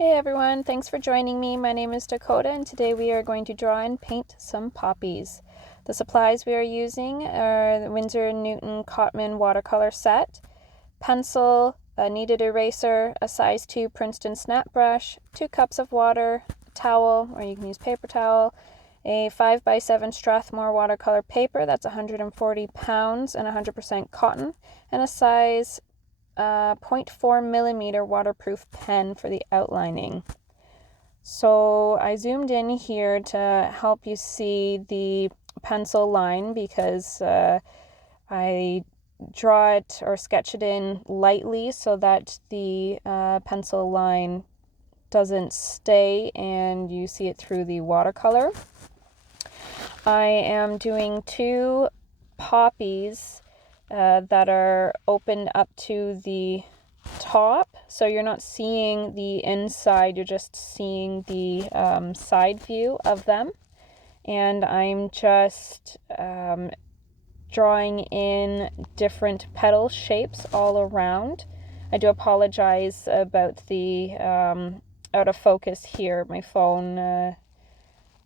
Hey everyone, thanks for joining me. My name is Dakota and today we are going to draw and paint some poppies. The supplies we are using are the Winsor & Newton Cotman watercolor set, pencil, a kneaded eraser, a size 2 Princeton snap brush, 2 cups of water, a towel, or you can use paper towel, a 5x7 Strathmore watercolor paper that's 140 pounds and 100% cotton, and a size 0.4 millimeter waterproof pen for the outlining. So I zoomed in here to help you see the pencil line because I draw it or sketch it in lightly so that the pencil line doesn't stay and you see it through the watercolor. I am doing 2 poppies that are open up to the top, so you're not seeing the inside, you're just seeing the side view of them. And I'm just drawing in different petal shapes all around. I do apologize about the out of focus here. My phone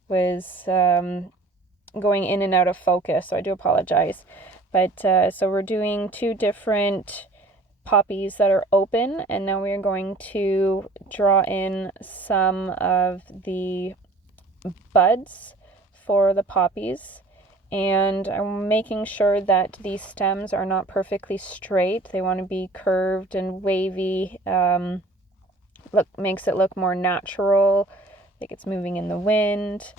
was going in and out of focus, so I do apologize. But so we're doing 2 different poppies that are open, and now we are going to draw in some of the buds for the poppies. And I'm making sure that these stems are not perfectly straight. They want to be curved and wavy. Makes it look more natural, like it's moving in the wind.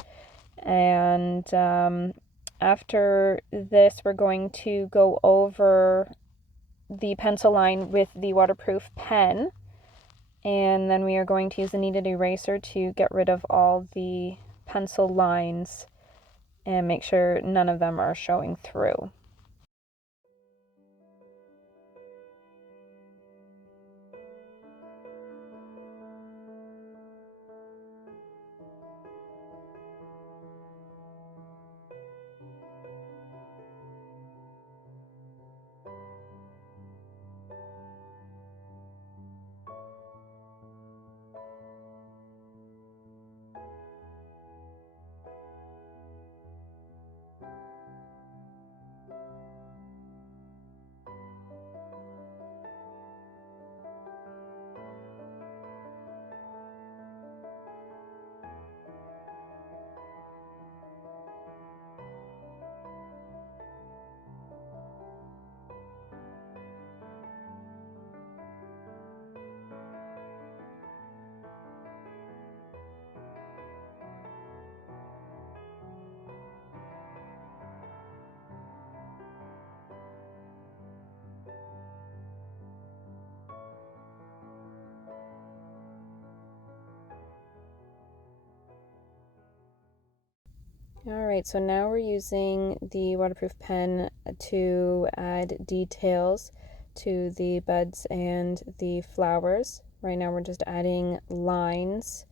And after this, we're going to go over the pencil line with the waterproof pen, and then we are going to use a kneaded eraser to get rid of all the pencil lines and make sure none of them are showing through. Alright, so now we're using the waterproof pen to add details to the buds and the flowers. Right now we're just adding lines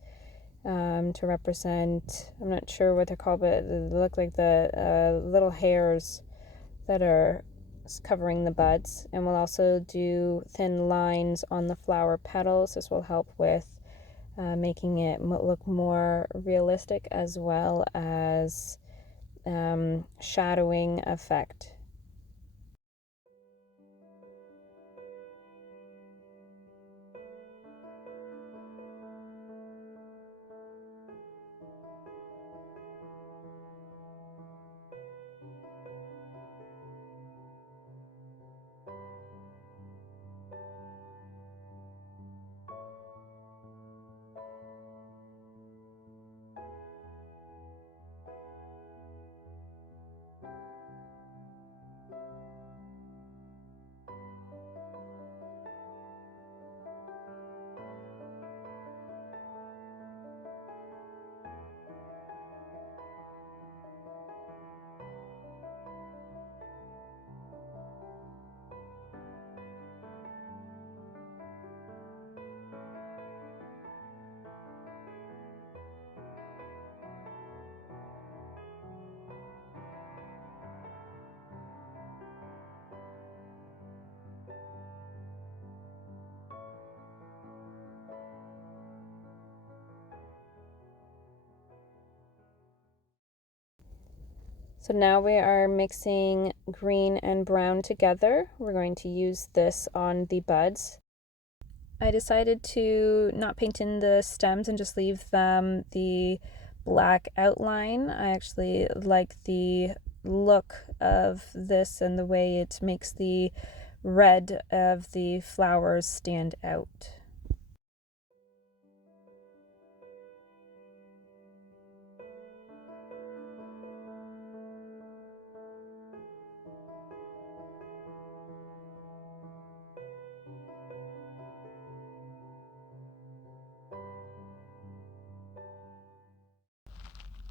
to represent, I'm not sure what they're called, but they look like the little hairs that are covering the buds. And we'll also do thin lines on the flower petals. This will help with making it look more realistic, as well as shadowing effect. So now we are mixing green and brown together. We're going to use this on the buds. I decided to not paint in the stems and just leave them the black outline. I actually like the look of this and the way it makes the red of the flowers stand out.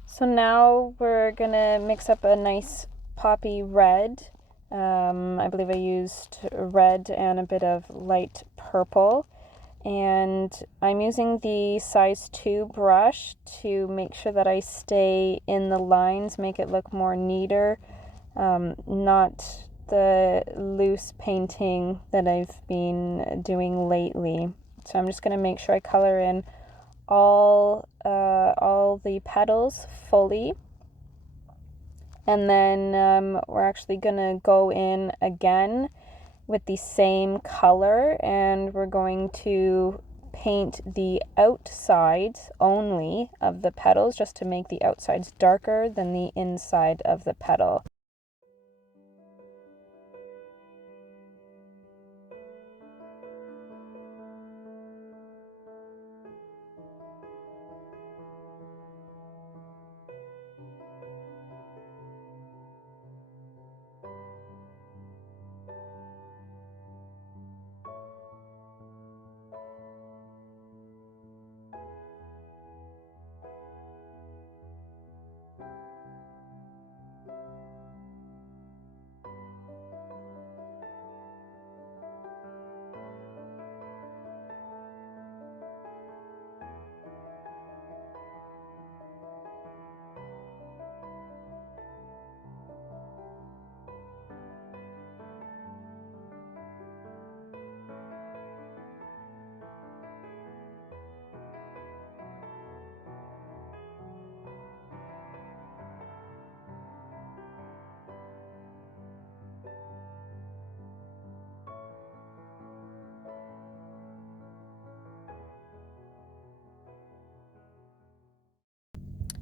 So now we're gonna mix up a nice poppy red. I believe I used red and a bit of light purple. And I'm using the size 2 brush to make sure that I stay in the lines, make it look more neater, not the loose painting that I've been doing lately. So I'm just gonna make sure I color in all the petals fully, and then we're actually gonna go in again with the same color, and we're going to paint the outsides only of the petals just to make the outsides darker than the inside of the petal.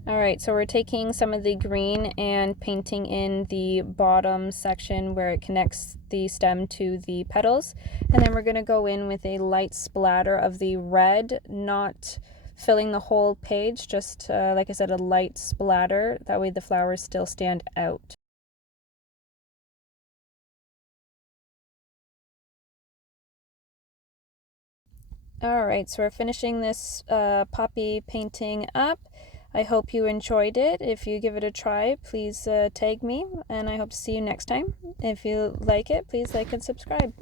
Alright, so we're taking some of the green and painting in the bottom section where it connects the stem to the petals. And then we're going to go in with a light splatter of the red, not filling the whole page, just like I said, a light splatter. That way the flowers still stand out. Alright, so we're finishing this poppy painting up. I hope you enjoyed it. If you give it a try, please tag me, and I hope to see you next time. If you like it, please like and subscribe.